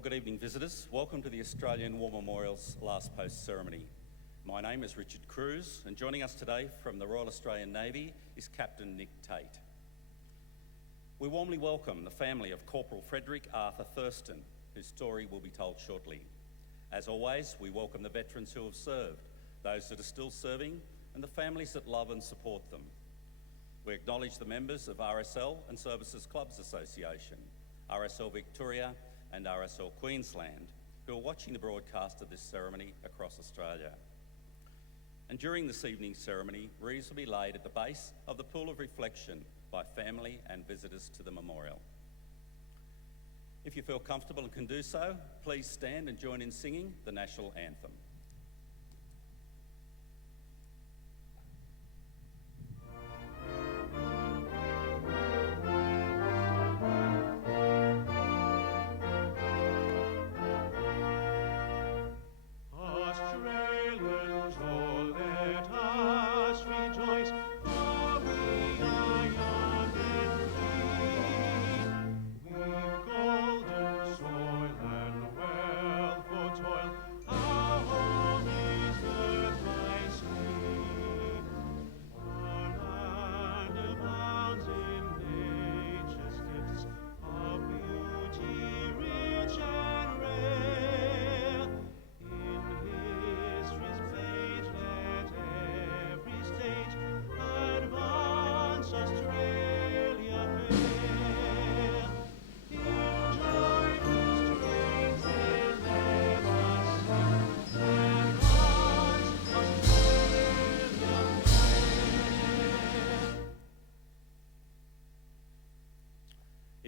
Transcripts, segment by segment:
Well, good evening, visitors. Welcome to the Australian War Memorial's last post ceremony. My name is Richard Cruz, and joining us today from the Royal Australian Navy is Captain Nick Tate. We warmly welcome the family of Corporal Frederick Arthur Thurston, whose story will be told shortly. As always, we welcome the veterans who have served, those that are still serving, and the families that love and support them. We acknowledge the members of RSL and Services Clubs Association, RSL Victoria and RSL Queensland, who are watching the broadcast of this ceremony across Australia. And during this evening's ceremony, wreaths will be laid at the base of the Pool of Reflection by family and visitors to the memorial. If you feel comfortable and can do so, please stand and join in singing the national anthem.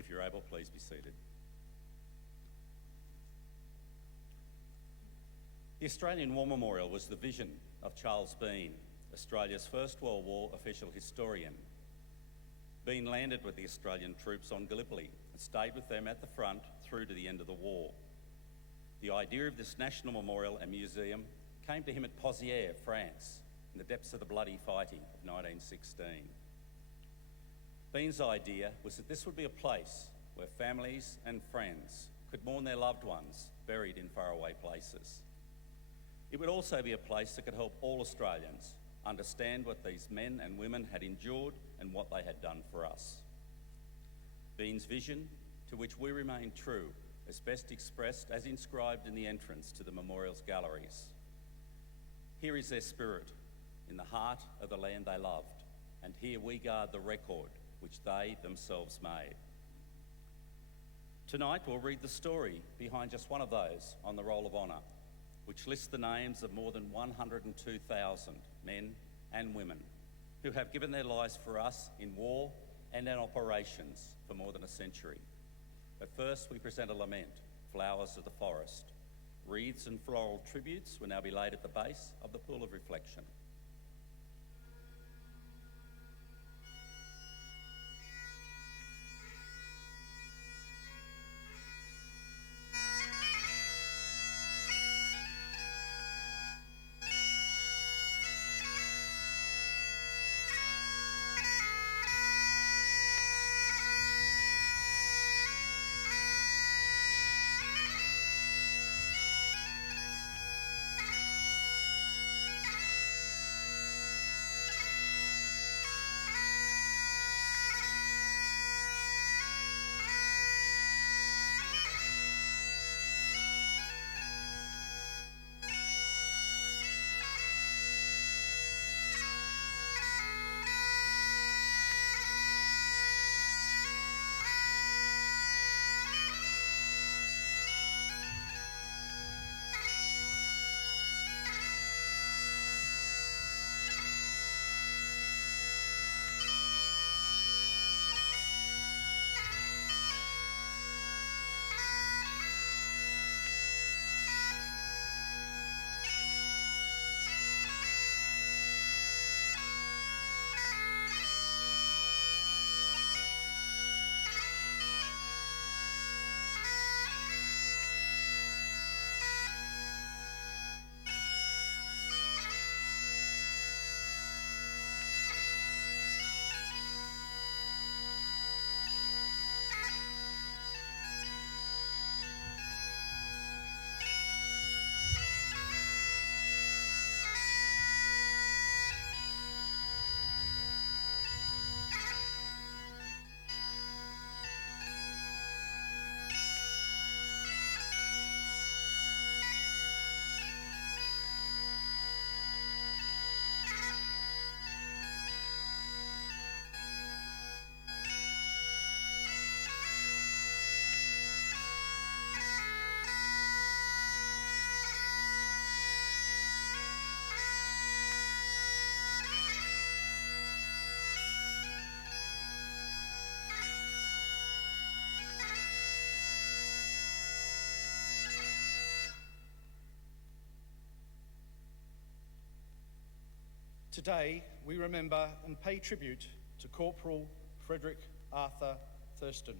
If you're able, please be seated. The Australian War Memorial was the vision of Charles Bean, Australia's First World War official historian. Bean landed with the Australian troops on Gallipoli and stayed with them at the front through to the end of the war. The idea of this national memorial and museum came to him at Pozières, France, in the depths of the bloody fighting of 1916. Bean's idea was that this would be a place where families and friends could mourn their loved ones buried in faraway places. It would also be a place that could help all Australians understand what these men and women had endured and what they had done for us. Bean's vision, to which we remain true, is best expressed as inscribed in the entrance to the memorial's galleries. Here is their spirit, in the heart of the land they loved, and here we guard the record which they themselves made. Tonight we'll read the story behind just one of those on the Roll of Honour, which lists the names of more than 102,000 men and women who have given their lives for us in war and in operations for more than a century. But first we present a lament, Flowers of the Forest. Wreaths and floral tributes will now be laid at the base of the Pool of Reflection. Today, we remember and pay tribute to Corporal Frederick Arthur Thurston.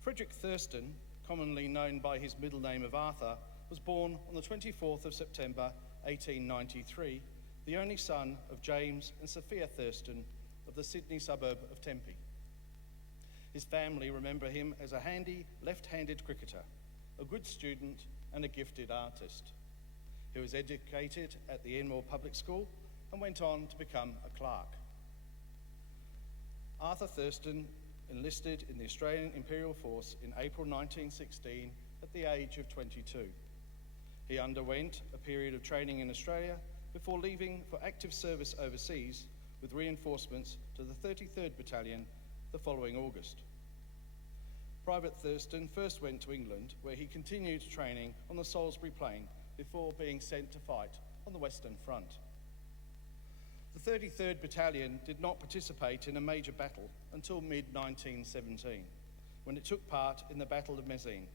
Frederick Thurston, commonly known by his middle name of Arthur, was born on the 24th of September 1893, the only son of James and Sophia Thurston of the Sydney suburb of Tempe. His family remember him as a handy left-handed cricketer, a good student and a gifted artist. He was educated at the Enmore Public School and went on to become a clerk. Arthur Thurston enlisted in the Australian Imperial Force in April 1916 at the age of 22. He underwent a period of training in Australia before leaving for active service overseas with reinforcements to the 33rd Battalion the following August. Private Thurston first went to England, where he continued training on the Salisbury Plain before being sent to fight on the Western Front. The 33rd Battalion did not participate in a major battle until mid-1917, when it took part in the Battle of Messines.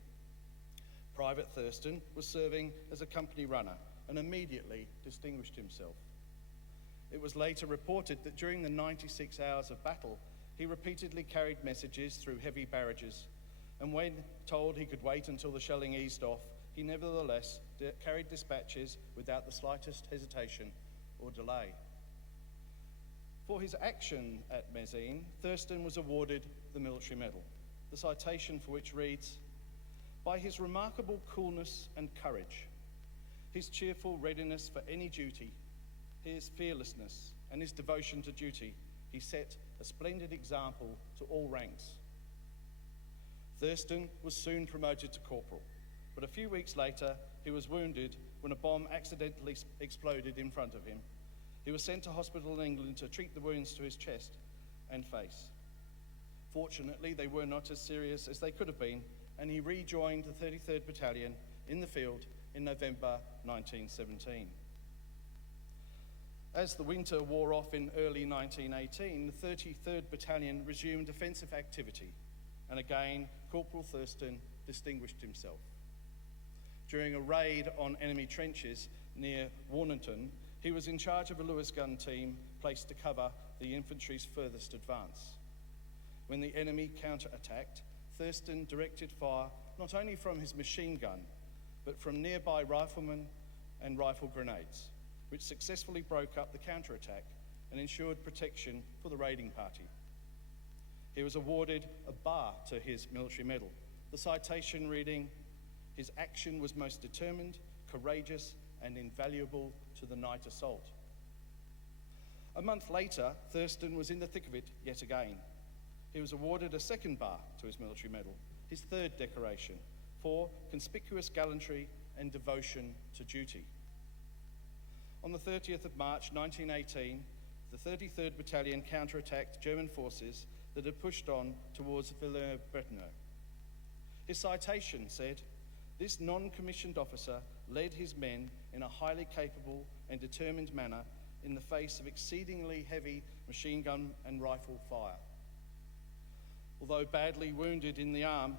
Private Thurston was serving as a company runner and immediately distinguished himself. It was later reported that during the 96 hours of battle, he repeatedly carried messages through heavy barrages, and when told he could wait until the shelling eased off, he nevertheless carried dispatches without the slightest hesitation or delay. For his action at Messines, Thurston was awarded the Military Medal, the citation for which reads, "By his remarkable coolness and courage, his cheerful readiness for any duty, his fearlessness and his devotion to duty, he set a splendid example to all ranks." Thurston was soon promoted to corporal, but a few weeks later he was wounded when a bomb accidentally exploded in front of him. He was sent to hospital in England to treat the wounds to his chest and face. Fortunately, they were not as serious as they could have been, and he rejoined the 33rd Battalion in the field in November 1917. As the winter wore off in early 1918, the 33rd Battalion resumed offensive activity, and again, Corporal Thurston distinguished himself. During a raid on enemy trenches near Warnington, he was in charge of a Lewis gun team placed to cover the infantry's furthest advance. When the enemy counter-attacked, Thurston directed fire not only from his machine gun, but from nearby riflemen and rifle grenades, which successfully broke up the counter-attack and ensured protection for the raiding party. He was awarded a bar to his military medal, the citation reading, "His action was most determined, courageous, and invaluable to the night assault." A month later, Thurston was in the thick of it yet again. He was awarded a second bar to his military medal, his third decoration, for conspicuous gallantry and devotion to duty. On the 30th of March 1918, the 33rd Battalion counterattacked German forces that had pushed on towards Villers-Bretonneux. His citation said, "This non-commissioned officer led his men in a highly capable and determined manner in the face of exceedingly heavy machine gun and rifle fire." Although badly wounded in the arm,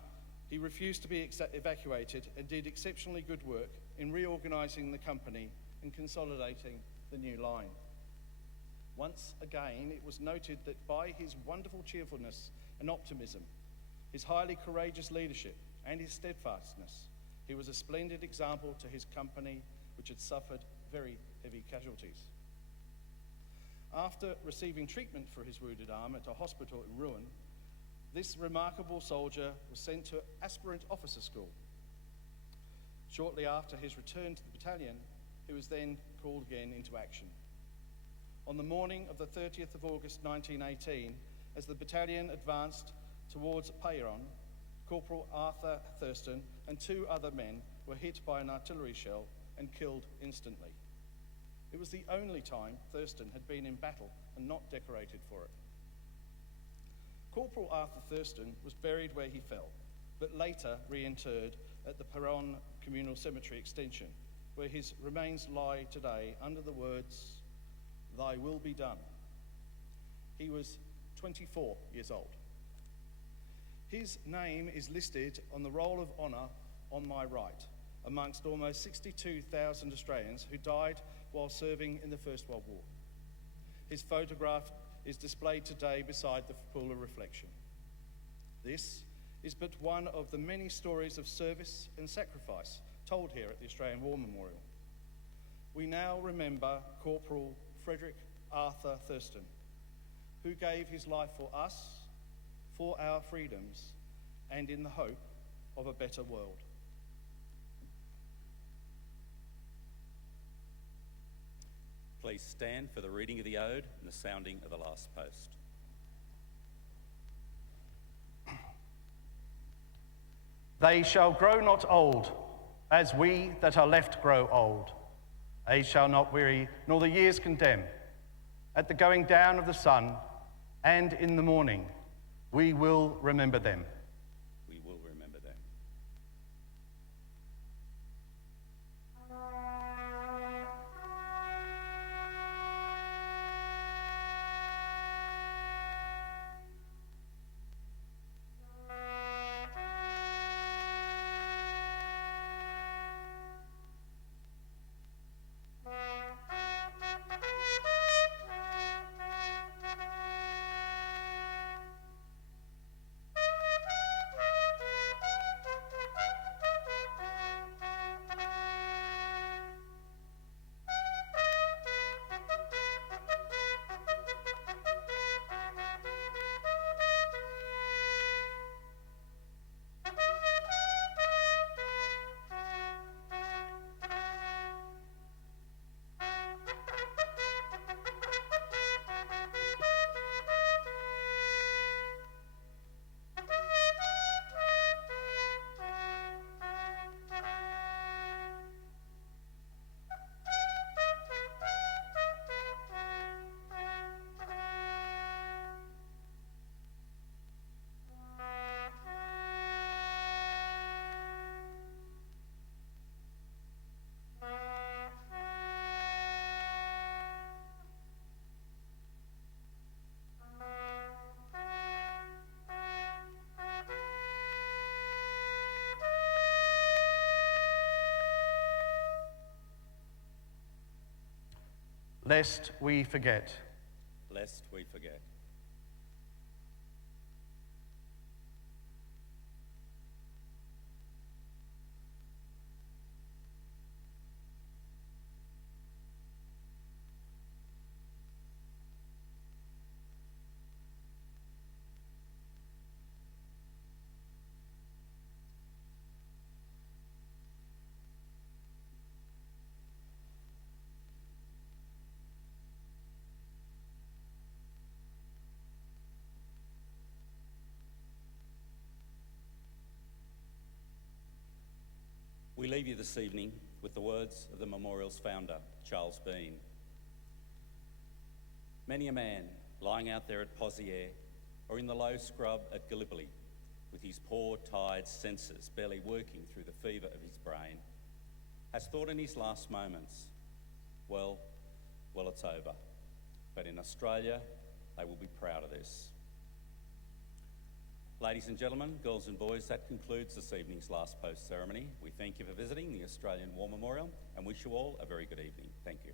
he refused to be evacuated and did exceptionally good work in reorganising the company and consolidating the new line. Once again, it was noted that by his wonderful cheerfulness and optimism, his highly courageous leadership and his steadfastness, he was a splendid example to his company, which had suffered very heavy casualties. After receiving treatment for his wounded arm at a hospital in Rouen, this remarkable soldier was sent to aspirant officer school. Shortly after his return to the battalion, he was then called again into action. On the morning of the 30th of August 1918, as the battalion advanced towards Payron, Corporal Arthur Thurston and two other men were hit by an artillery shell and killed instantly. It was the only time Thurston had been in battle and not decorated for it. Corporal Arthur Thurston was buried where he fell, but later reinterred at the Payron Communal Cemetery Extension, where his remains lie today under the words, "Thy will be done." He was 24 years old. His name is listed on the Roll of Honour on my right, amongst almost 62,000 Australians who died while serving in the First World War. His photograph is displayed today beside the pool of reflection. This is but one of the many stories of service and sacrifice told here at the Australian War Memorial. We now remember Corporal Frederick Arthur Thurston, who gave his life for us, for our freedoms, and in the hope of a better world. Please stand for the reading of the ode and the sounding of the last post. They shall grow not old, as we that are left grow old. Age shall not weary, nor the years condemn. At the going down of the sun, and in the morning, we will remember them. We will remember them. Lest we forget. Lest we forget. We leave you this evening with the words of the memorial's founder, Charles Bean. Many a man lying out there at Pozières or in the low scrub at Gallipoli, with his poor, tired senses barely working through the fever of his brain, has thought in his last moments, well, it's over. But in Australia, they will be proud of this. Ladies and gentlemen, girls and boys, that concludes this evening's last post ceremony. We thank you for visiting the Australian War Memorial and wish you all a very good evening. Thank you.